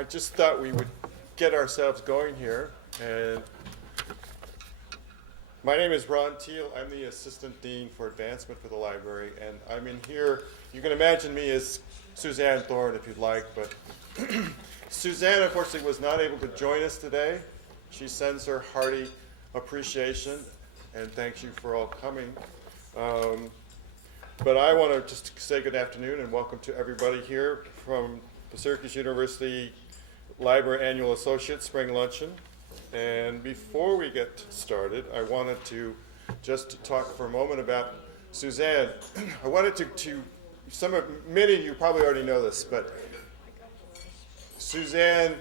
I just thought we would get ourselves going here. And my name is Ron Teal. I'm the Assistant Dean for Advancement for the library. And I'm in here, you can imagine me as Suzanne Thorne if you'd like, but Suzanne unfortunately was not able to join us today. She sends her hearty appreciation and thanks you for all coming. But I want to just say good afternoon and welcome to everybody here from the Syracuse University Library Annual Associate Spring Luncheon. And before we get started, I wanted to just talk for a moment about Suzanne. I wanted to many of you probably already know this, but Suzanne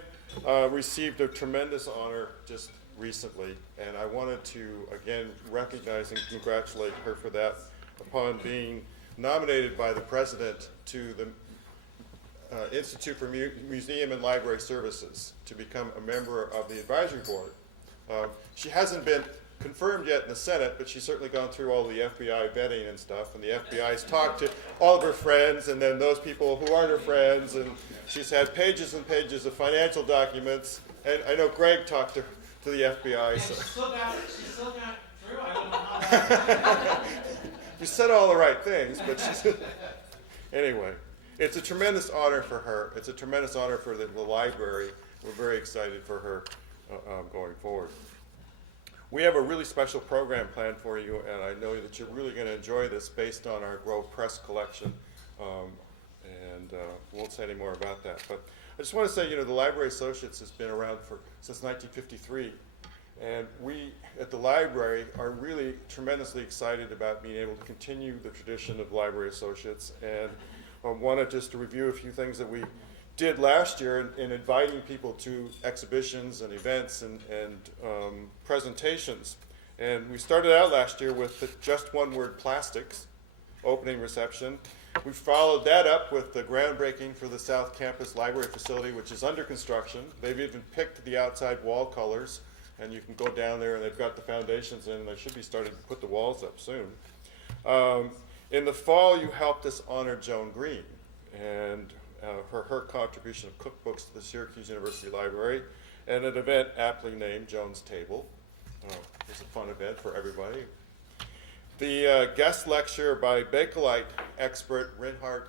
received a tremendous honor just recently, and I wanted to again recognize and congratulate her for that upon being nominated by the president to the Institute for Museum and Library Services to become a member of the advisory board. She hasn't been confirmed yet in the Senate, but she's certainly gone through all the FBI vetting and stuff, and the FBI's talked to all of her friends and then those people who aren't her friends, and she's had pages and pages of financial documents, and I know Greg talked to the FBI. So. She still got through. I don't know how You said all the right things, but she's... Anyway, it's a tremendous honor for her. It's a tremendous honor for the library. We're very excited for her going forward. We have a really special program planned for you, and I know that you're really going to enjoy this based on our Grove Press collection, and won't say any more about that. But I just want to say, the Library Associates has been around since 1953, and we at the library are really tremendously excited about being able to continue the tradition of Library Associates, and I wanted just to review a few things that we did last year in inviting people to exhibitions and events and presentations. And we started out last year with the Just One Word Plastics opening reception. We followed that up with the groundbreaking for the South Campus Library Facility, which is under construction. They've even picked the outside wall colors, and you can go down there and they've got the foundations in, and they should be starting to put the walls up soon. In the fall, you helped us honor Joan Green and for her contribution of cookbooks to the Syracuse University Library, and an event aptly named Joan's Table. It was a fun event for everybody. The guest lecture by Bakelite expert Reinhard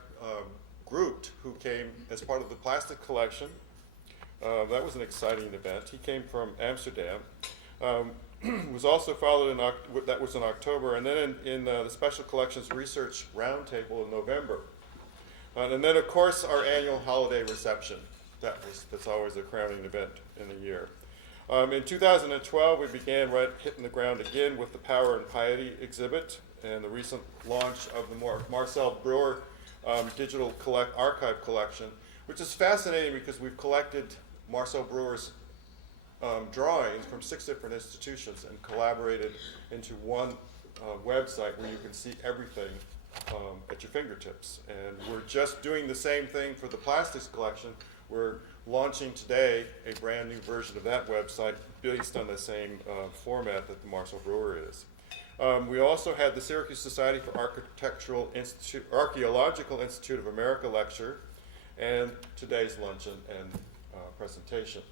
Groot, who came as part of the plastic collection. That was an exciting event. He came from Amsterdam. Was also followed that was in October, and then in the Special Collections Research Roundtable in November. And then, of course, our annual holiday reception. That's always a crowning event in the year. In 2012, we began hitting the ground again with the Power and Piety exhibit and the recent launch of the Marcel Breuer digital archive collection, which is fascinating because we've collected Marcel Breuer's drawings from 6 different institutions and collaborated into one website where you can see everything at your fingertips. And we're just doing the same thing for the plastics collection. We're launching today a brand new version of that website based on the same format that the Marcel Breuer is. We also had the Syracuse Society for Archaeological Institute of America lecture and today's luncheon and presentation.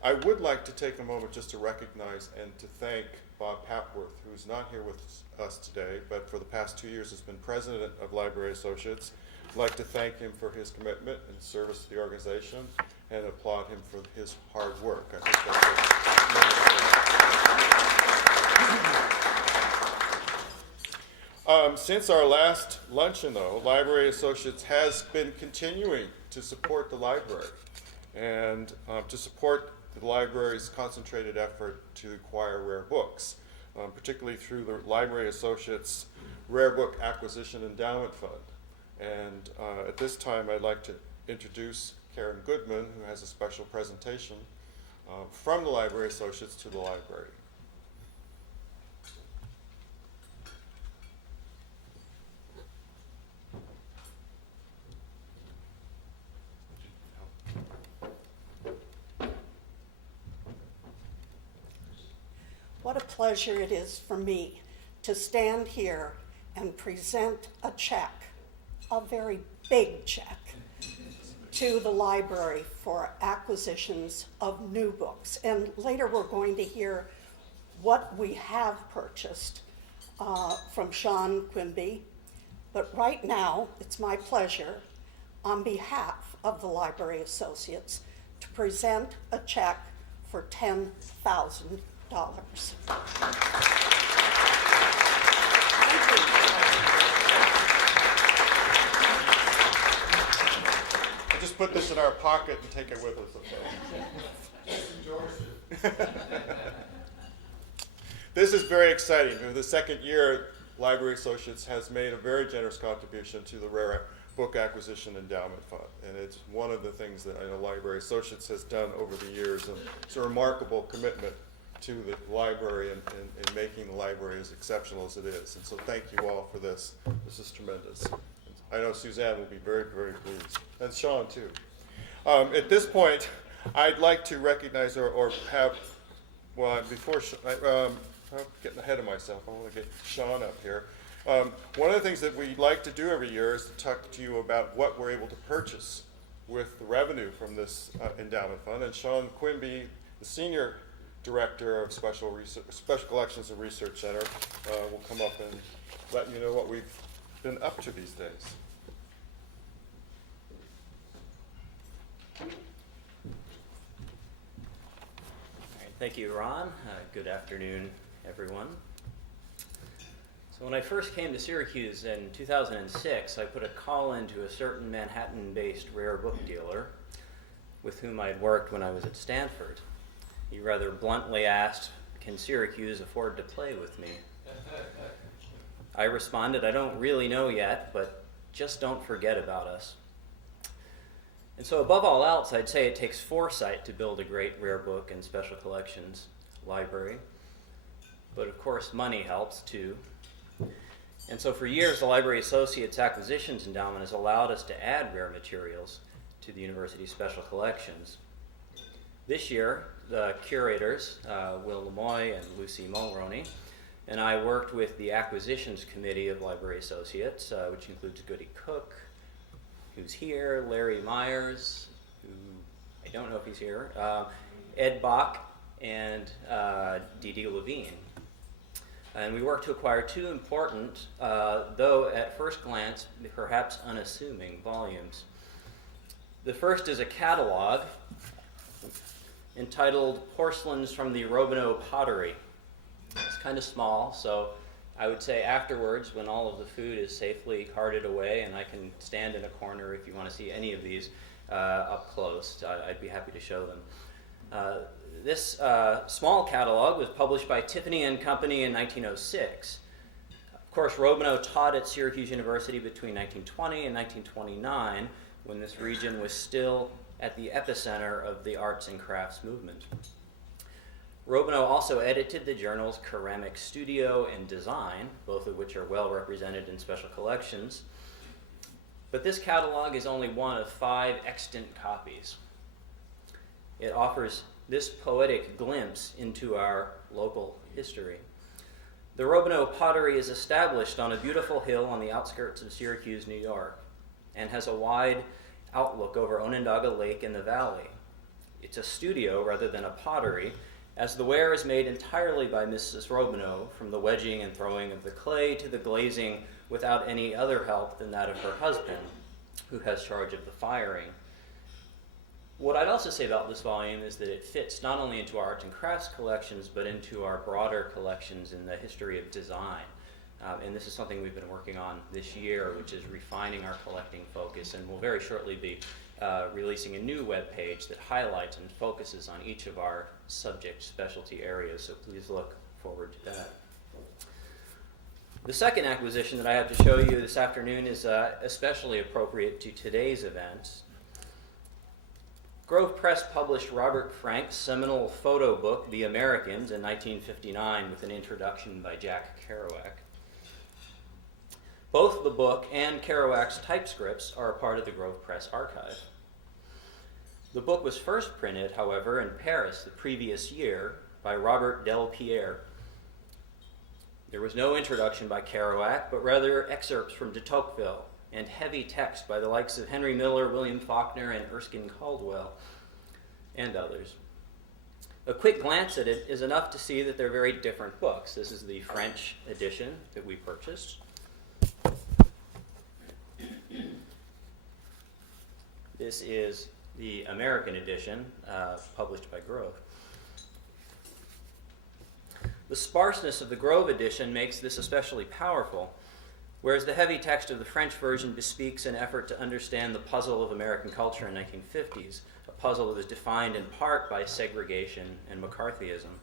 I would like to take a moment just to recognize and to thank Bob Papworth, who's not here with us today, but for the past 2 years has been president of Library Associates. I'd like to thank him for his commitment and service to the organization and applaud him for his hard work. I think that's since our last luncheon, though, Library Associates has been continuing to support the library and to support the library's concentrated effort to acquire rare books, particularly through the Library Associates Rare Book Acquisition Endowment Fund. And at this time, I'd like to introduce Karen Goodman, who has a special presentation from the Library Associates to the library. What a pleasure it is for me to stand here and present a check, a very big check, to the library for acquisitions of new books. And later we're going to hear what we have purchased from Sean Quimby. But right now, it's my pleasure, on behalf of the Library Associates, to present a check for $10,000. We'll just put this in our pocket and take it with us. Okay? This is very exciting. For the second year, Library Associates has made a very generous contribution to the Rare Book Acquisition Endowment Fund. And it's one of the things that I know Library Associates has done over the years. And it's a remarkable commitment to the library and making the library as exceptional as it is. And so thank you all for this. This is tremendous. I know Suzanne will be very, very pleased. And Sean, too. At this point, I'd like to recognize or have, well, before, I'm getting ahead of myself. I want to get Sean up here. One of the things that we like to do every year is to talk to you about what we're able to purchase with the revenue from this endowment fund. And Sean Quimby, the Senior Director of Special Collections and Research Center, will come up and let you know what we've been up to these days. All right, thank you, Ron. Good afternoon, everyone. So when I first came to Syracuse in 2006, I put a call into a certain Manhattan-based rare book dealer with whom I'd worked when I was at Stanford. He rather bluntly asked, "Can Syracuse afford to play with me?" I responded, "I don't really know yet, but just don't forget about us." And so above all else, I'd say it takes foresight to build a great rare book and special collections library. But of course, money helps too. And so for years, the Library Associates Acquisitions Endowment has allowed us to add rare materials to the university's special collections. This year, the curators, Will Lemoy and Lucy Mulroney, and I worked with the Acquisitions Committee of Library Associates, which includes Goody Cook, who's here, Larry Myers, who I don't know if he's here, Ed Bach, and Dee Dee Levine. And we worked to acquire two important, though at first glance, perhaps unassuming volumes. The first is a catalog entitled Porcelains from the Robineau Pottery. It's kind of small, so I would say afterwards, when all of the food is safely carted away, and I can stand in a corner if you want to see any of these up close, I'd be happy to show them. This small catalog was published by Tiffany and Company in 1906. Of course, Robineau taught at Syracuse University between 1920 and 1929, when this region was still at the epicenter of the arts and crafts movement. Robineau also edited the journals Ceramic Studio and Design, both of which are well represented in special collections. But this catalog is only one of 5 extant copies. It offers this poetic glimpse into our local history. The Robineau pottery is established on a beautiful hill on the outskirts of Syracuse, New York, and has a wide outlook over Onondaga Lake and the valley. It's a studio rather than a pottery, as the ware is made entirely by Mrs. Robineau, from the wedging and throwing of the clay to the glazing, without any other help than that of her husband, who has charge of the firing. What I'd also say about this volume is that it fits not only into our arts and crafts collections, but into our broader collections in the history of design. And this is something we've been working on this year, which is refining our collecting focus, and we'll very shortly be releasing a new web page that highlights and focuses on each of our subject specialty areas, so please look forward to that. The second acquisition that I have to show you this afternoon is especially appropriate to today's event. Grove Press published Robert Frank's seminal photo book, The Americans, in 1959 with an introduction by Jack Kerouac. Both the book and Kerouac's typescripts are a part of the Grove Press archive. The book was first printed, however, in Paris the previous year by Robert Delpierre. There was no introduction by Kerouac, but rather excerpts from de Tocqueville, and heavy text by the likes of Henry Miller, William Faulkner, and Erskine Caldwell, and others. A quick glance at it is enough to see that they're very different books. This is the French edition that we purchased. This is the American edition, published by Grove. The sparseness of the Grove edition makes this especially powerful, whereas the heavy text of the French version bespeaks an effort to understand the puzzle of American culture in the 1950s, a puzzle that was defined in part by segregation and McCarthyism.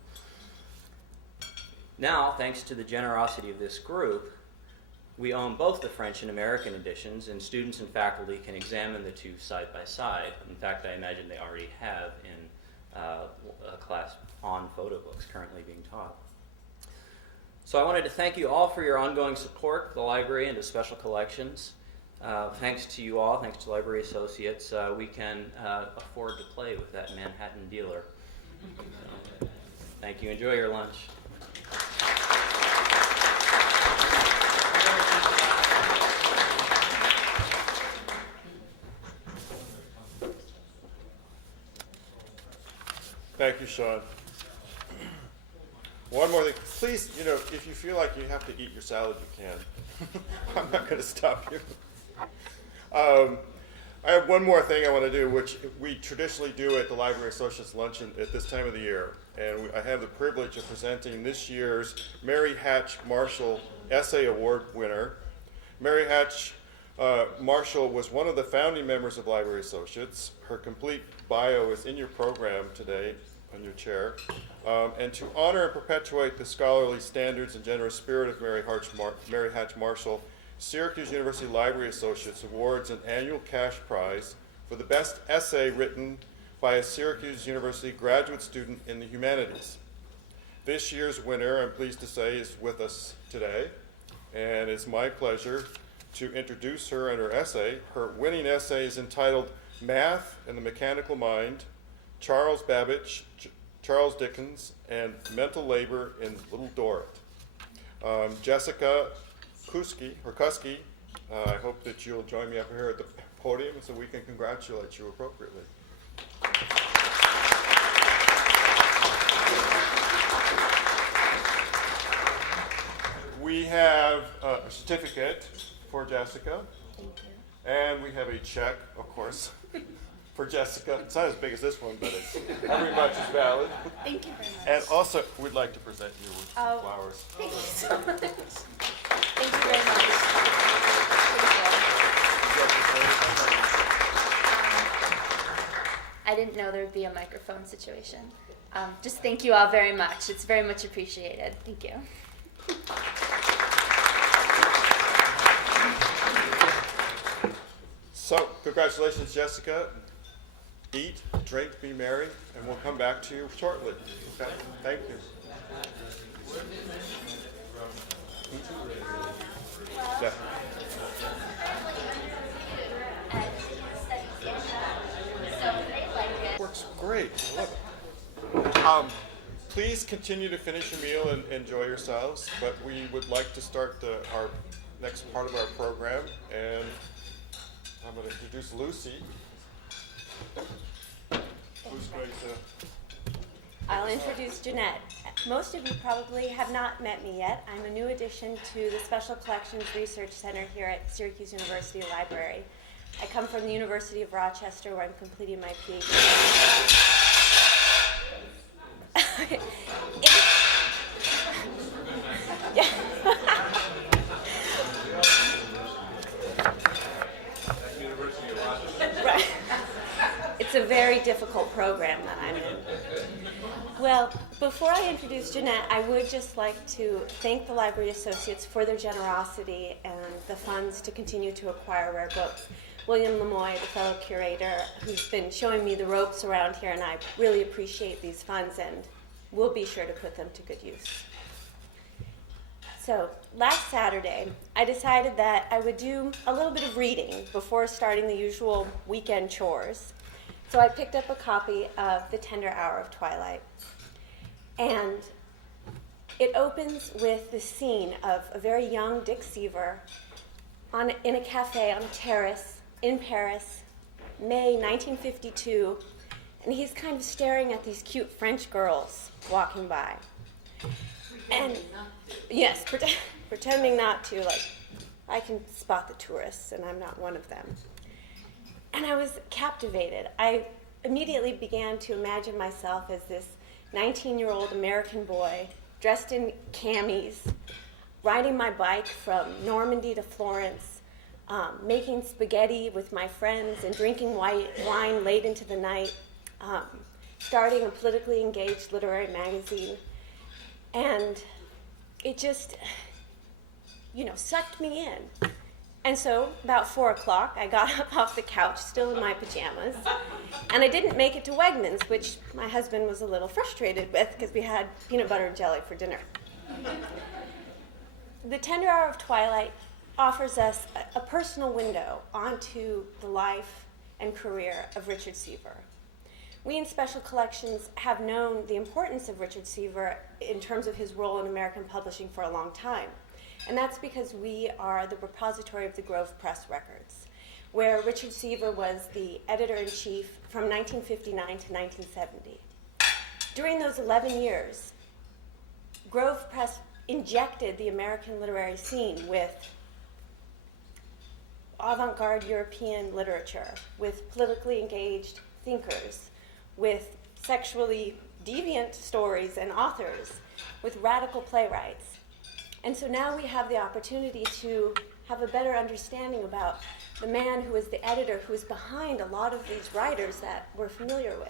Now, thanks to the generosity of this group, we own both the French and American editions, and students and faculty can examine the two side by side. In fact, I imagine they already have in a class on photo books currently being taught. So I wanted to thank you all for your ongoing support of the library and of Special Collections. Thanks to you all, thanks to Library Associates, we can afford to play with that Manhattan dealer. So, thank you. Enjoy your lunch. Thank you, Sean. One more thing. Please, if you feel like you have to eat your salad, you can. I'm not going to stop you. I have one more thing I want to do, which we traditionally do at the Library Associates Luncheon at this time of the year. And I have the privilege of presenting this year's Mary Hatch Marshall Essay Award winner. Mary Hatch Marshall was one of the founding members of Library Associates. Her complete bio is in your program today on your chair. And to honor and perpetuate the scholarly standards and generous spirit of Mary Hatch Marshall, Syracuse University Library Associates awards an annual cash prize for the best essay written by a Syracuse University graduate student in the humanities. This year's winner, I'm pleased to say, is with us today, and it's my pleasure to introduce her and her essay. Her winning essay is entitled Math and the Mechanical Mind, Charles Babbage, Charles Dickens, and Mental Labor in Little Dorrit. Jessica Kuski, I hope that you'll join me up here at the podium so we can congratulate you appropriately. We have a certificate for Jessica. Thank you. And we have a check, of course, for Jessica. It's not as big as this one, but it's every much as valid. Thank you very much. And also, we'd like to present you with some flowers. Thank you so much. Thank you very much. I didn't know there would be a microphone situation. Just thank you all very much. It's very much appreciated. Thank you. So, congratulations, Jessica. Eat, drink, be merry, and we'll come back to you shortly. Okay? Thank you. Yeah. Works great. I love it. Please continue to finish your meal and enjoy yourselves, but we would like to start our next part of our program, and I'm going to introduce Lucy. Who's going to... I'll introduce Jeannette. Most of you probably have not met me yet. I'm a new addition to the Special Collections Research Center here at Syracuse University Library. I come from the University of Rochester, where I'm completing my PhD. Yeah. Right. It's a very difficult program that I'm in. Well, before I introduce Jeannette, I would just like to thank the Library Associates for their generosity and the funds to continue to acquire rare books. William Lemoy, the fellow curator, who's been showing me the ropes around here, and I really appreciate these funds, and we'll be sure to put them to good use. So, last Saturday, I decided that I would do a little bit of reading before starting the usual weekend chores. So I picked up a copy of The Tender Hour of Twilight. And it opens with the scene of a very young Dick Seaver in a cafe on a terrace in Paris, May 1952, and he's kind of staring at these cute French girls walking by. And yes, pretending not to, like, I can spot the tourists and I'm not one of them. And I was captivated. I immediately began to imagine myself as this 19-year-old American boy dressed in camis, riding my bike from Normandy to Florence, making spaghetti with my friends and drinking wine late into the night, starting a politically engaged literary magazine. And it just, sucked me in. And so about 4 o'clock, I got up off the couch, still in my pajamas, and I didn't make it to Wegmans, which my husband was a little frustrated with because we had peanut butter and jelly for dinner. The Tender Hour of Twilight offers us a personal window onto the life and career of Richard Seaver. We in Special Collections have known the importance of Richard Seaver in terms of his role in American publishing for a long time. And that's because we are the repository of the Grove Press records, where Richard Seaver was the editor-in-chief from 1959 to 1970. During those 11 years, Grove Press injected the American literary scene with avant-garde European literature, with politically engaged thinkers, with sexually deviant stories and authors, with radical playwrights. And so now we have the opportunity to have a better understanding about the man who is the editor, who is behind a lot of these writers that we're familiar with.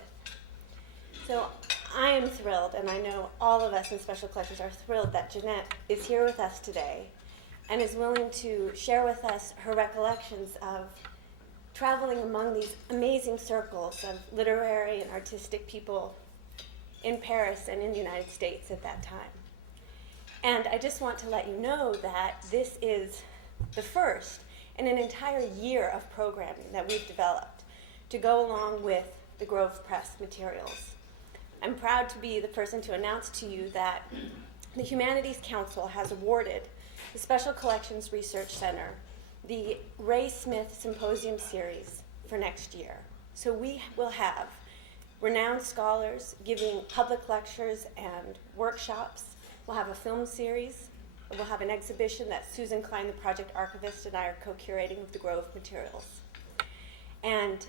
So I am thrilled, and I know all of us in Special Collections are thrilled that Jeannette is here with us today and is willing to share with us her recollections of traveling among these amazing circles of literary and artistic people in Paris and in the United States at that time. And I just want to let you know that this is the first in an entire year of programming that we've developed to go along with the Grove Press materials. I'm proud to be the person to announce to you that the Humanities Council has awarded the Special Collections Research Center the Ray Smith Symposium Series for next year. So we will have renowned scholars giving public lectures and workshops. We'll have a film series. We'll have an exhibition that Susan Klein, the project archivist, and I are co-curating of the Grove materials. And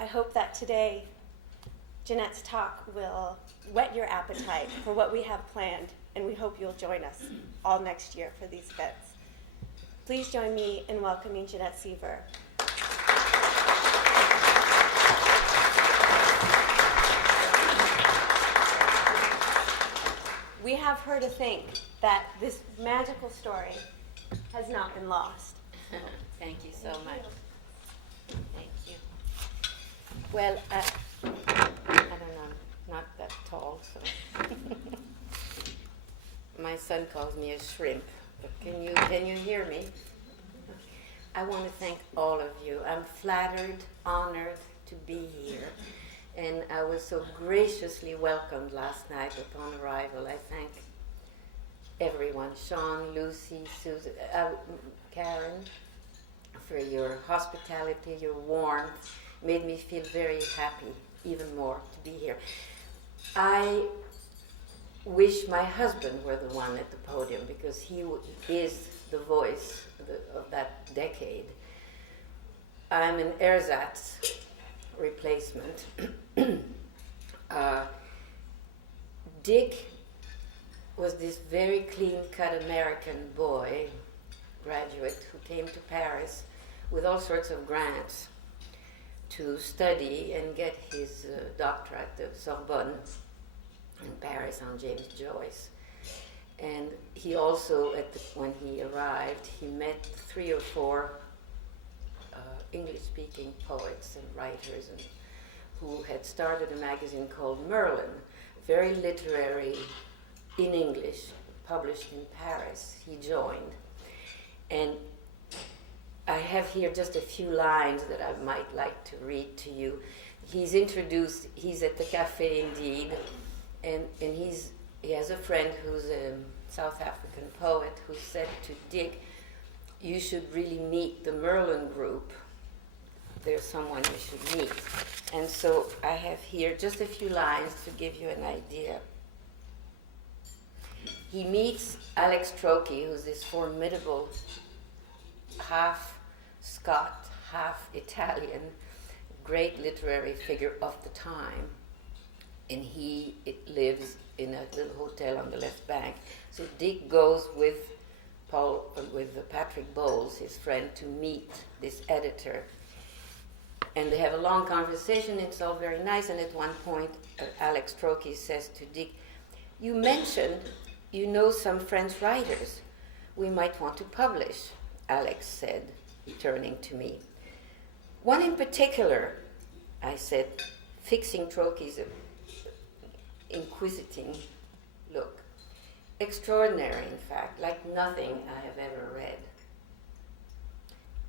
I hope that today Jeannette's talk will whet your appetite for what we have planned, and we hope you'll join us all next year for these events. Please join me in welcoming Jeannette Seaver. We have her to thank that this magical story has not been lost. Thank you so much. Thank you. Well, I don't know, not that tall, so. My son calls me a shrimp. But can you hear me? I want to thank all of you. I'm flattered, honored to be here. And I was so graciously welcomed last night upon arrival. I thank everyone, Sean, Lucy, Susan, Karen, for your hospitality, your warmth. Made me feel very happy, even more, to be here. I wish my husband were the one at the podium, because he is the voice of that decade. I'm an ersatz replacement. Dick was this very clean-cut American boy, graduate, who came to Paris with all sorts of grants to study and get his doctorate at Sorbonne in Paris on James Joyce. And he also, when he arrived, he met 3 or 4 English-speaking poets and writers who had started a magazine called Merlin, very literary in English, published in Paris. He joined. And I have here just a few lines that I might like to read to you. He's introduced, he's at the Café Indeed, and he has a friend who's a South African poet who said to Dick, you should really meet the Merlin group. There's someone you should meet. And so I have here just a few lines to give you an idea. He meets Alex Trocchi, who's this formidable half Scot, half Italian, great literary figure of the time. And lives in a little hotel on the left bank. So Dick goes with Patrick Bowles, his friend, to meet this editor. And they have a long conversation. It's all very nice. And at one point, Alex Trocchi says to Dick, "You mentioned you know some French writers we might want to publish," Alex said, turning to me. "One in particular," I said, fixing Trocchi's inquisiting look. "Extraordinary, in fact, like nothing I have ever read.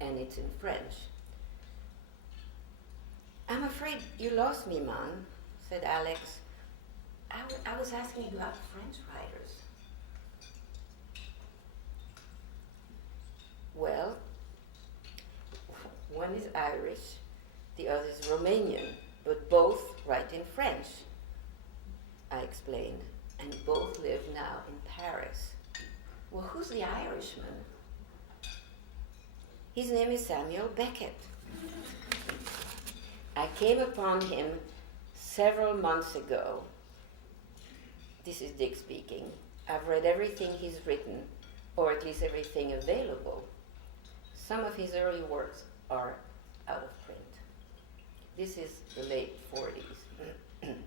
And it's in French." "I'm afraid you lost me, man," said Alex. I was asking about French writers." "Well, one is Irish, the other is Romanian, but both write in French," I explained, "and both live now in Paris." "Well, who's the Irishman?" "His name is Samuel Beckett. I came upon him several months ago." This is Dick speaking. "I've read everything he's written, or at least everything available. Some of his early works are out of print." This is the late 40s.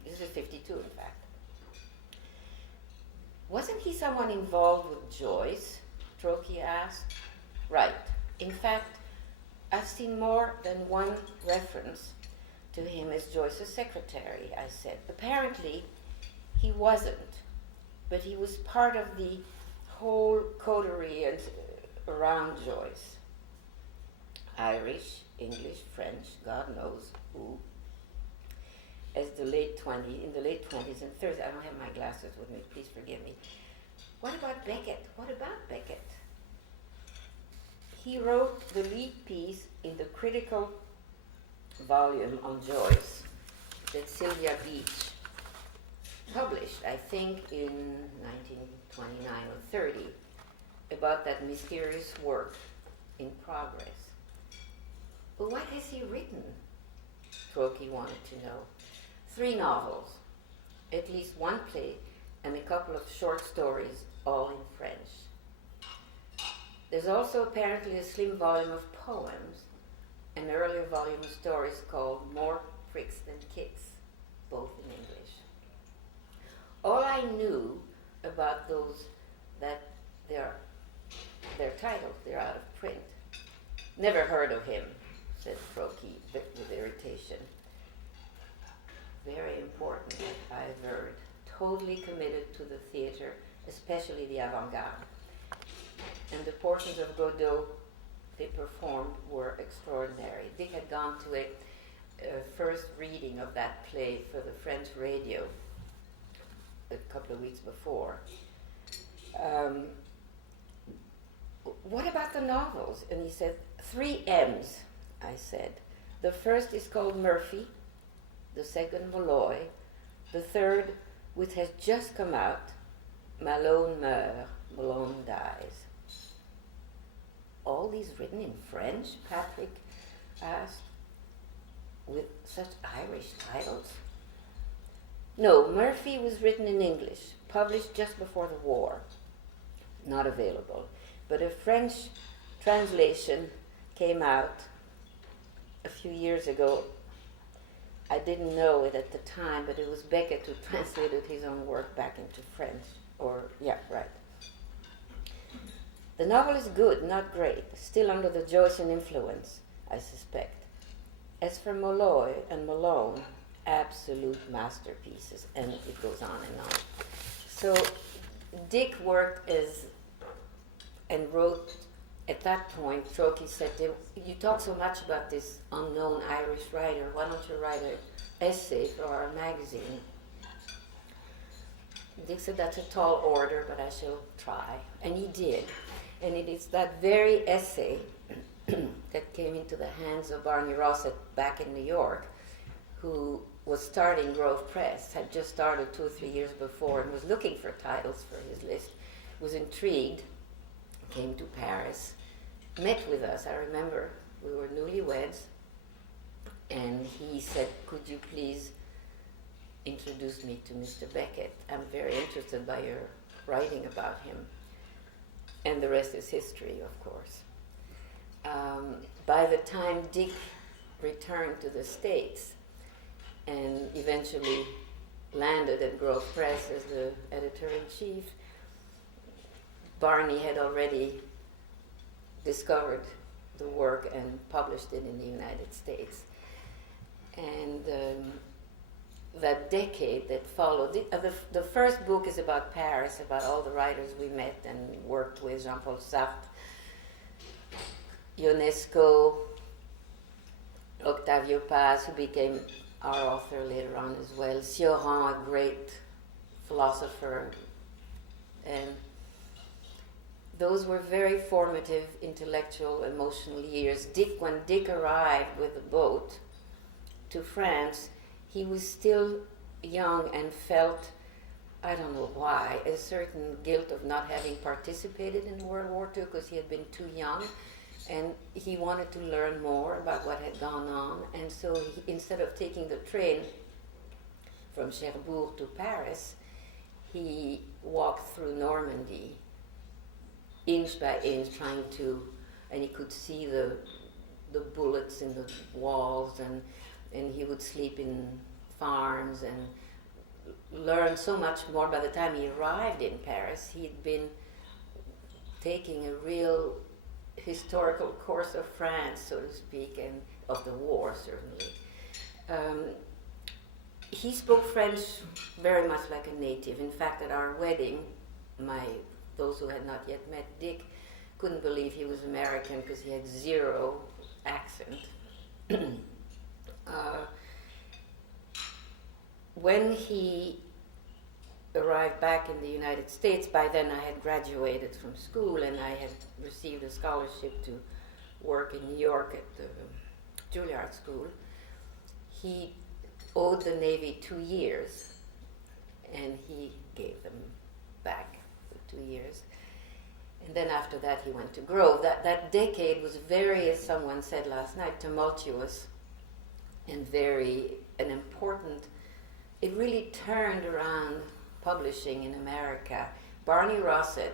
This is 52, in fact. "Wasn't he someone involved with Joyce?" Trocchi asked. "Right. In fact, I've seen more than one reference to him as Joyce's secretary," I said. "Apparently, he wasn't, but he was part of the whole coterie around Joyce. Irish, English, French, God knows who. In the late 20s and 30s, I don't have my glasses with me, please forgive me. What about Beckett? He wrote the lead piece in the critical volume on Joyce that Sylvia Beach published, I think in 1929 or 30, about that mysterious work in progress. But what has he written? Trocchi wanted to know. 3 novels, at least 1 play, and a couple of short stories, all in French. There's also apparently a slim volume of poems, an earlier volume of stories called More Pricks Than Kicks, both in English. All I knew about those that they're titles, they're out of print. Never heard of him, said Trocchi with irritation. Very important, I've heard. Totally committed to the theater, especially the avant-garde. And the portions of Godot they performed were extraordinary. Dick had gone to a first reading of that play for the French radio a couple of weeks before. What about the novels? And he said, 3 M's, I said. The first is called Murphy, the second Molloy, the third, which has just come out, Malone meurt, Malone dies. All these written in French? Patrick asked, with such Irish titles? No, Murphy was written in English, published just before the war, not available. But a French translation came out a few years ago. I didn't know it at the time, but it was Beckett who translated his own work back into French. The novel is good, not great, still under the Joycean influence, I suspect. As for Molloy and Malone, absolute masterpieces, and it goes on and on. So Dick worked and wrote, at that point, Trocchi said, you talk so much about this unknown Irish writer, why don't you write an essay for our magazine? Dick said, that's a tall order, but I shall try. And he did. And it is that very essay that came into the hands of Barney Rossett back in New York, who was starting Grove Press, had just started 2 or 3 years before and was looking for titles for his list, was intrigued, came to Paris, met with us. I remember we were newlyweds, and he said, "Could you please introduce me to Mr. Beckett? I'm very interested by your writing about him." And the rest is history, of course. By the time Dick returned to the States and eventually landed at Grove Press as the editor-in-chief, Barney had already discovered the work and published it in the United States. And that decade that followed, the first book is about Paris, about all the writers we met and worked with, Jean-Paul Sartre, Ionesco, Octavio Paz, who became our author later on as well, Sioran, a great philosopher, and those were very formative, intellectual, emotional years. When Dick arrived with the boat to France, he was still young and felt, I don't know why, a certain guilt of not having participated in World War II because he had been too young, and he wanted to learn more about what had gone on. And so instead of taking the train from Cherbourg to Paris, he walked through Normandy, inch by inch, trying to, and he could see the bullets in the walls, and he would sleep in farms and learn so much more. By the time he arrived in Paris, he'd been taking a real historical course of France, so to speak, and of the war, certainly. He spoke French very much like a native. In fact, at our wedding, those who had not yet met Dick couldn't believe he was American because he had zero accent. When he arrived back in the United States, by then I had graduated from school and I had received a scholarship to work in New York at the Juilliard School. He owed the Navy 2 years, and he gave them back for 2 years. And then after that he went to Grove. That decade was very, as someone said last night, tumultuous and an important. It really turned around publishing in America. Barney Rossett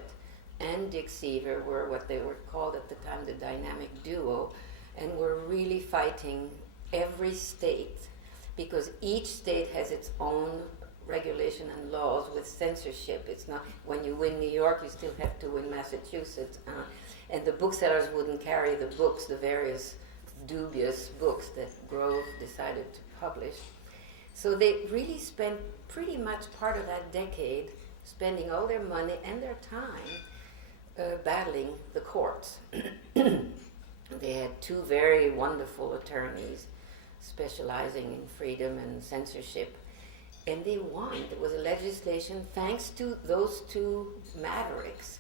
and Dick Seaver were what they were called at the time the dynamic duo, and were really fighting every state, because each state has its own regulation and laws with censorship. It's not, when you win New York, you still have to win Massachusetts. And the booksellers wouldn't carry the books, the various dubious books that Grove decided to publish. So they really spent pretty much part of that decade spending all their money and their time battling the courts. They had 2 very wonderful attorneys specializing in freedom and censorship, and they won. There was a legislation thanks to those 2 mavericks.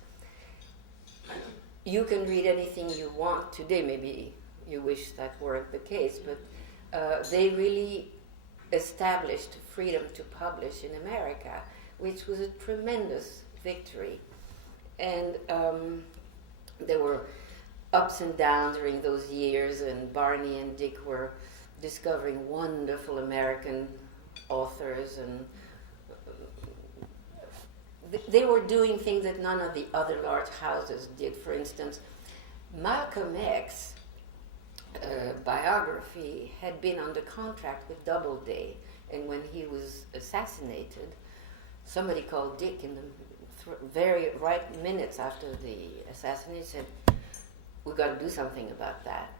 You can read anything you want today. Maybe you wish that weren't the case, but they really established freedom to publish in America, which was a tremendous victory. And there were ups and downs during those years, and Barney and Dick were discovering wonderful American authors, and they were doing things that none of the other large houses did. For instance, Malcolm X biography had been under contract with Doubleday, and when he was assassinated, somebody called Dick in the very right minutes after the assassination, said, "We've got to do something about that."